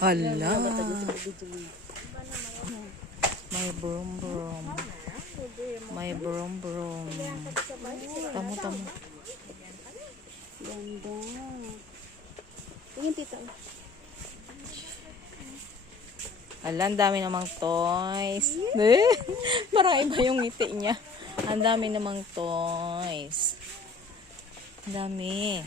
Hala. May broom broom. May broom broom. Tamo tamo. Ganda. Tingin tita. Hala, ang dami namang toys. Parang iba yung ngiti niya. Ang dami namang toys. Ang dami.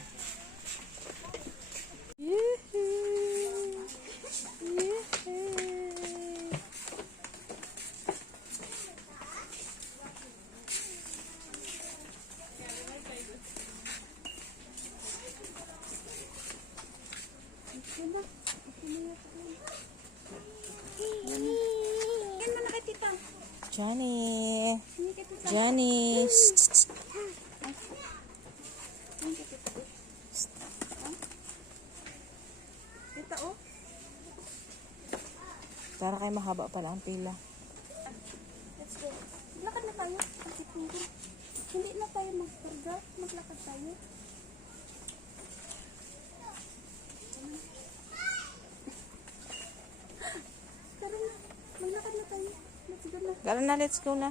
Johnny. Johnny. Tita, oh. Para kayo mahaba pala ang pila. Let's go. Maglakad na tayo. Hindi na tayo magkarga. Maglakad tayo. Tara na. Maglakad na tayo. Let's go na. Tara na, let's go na.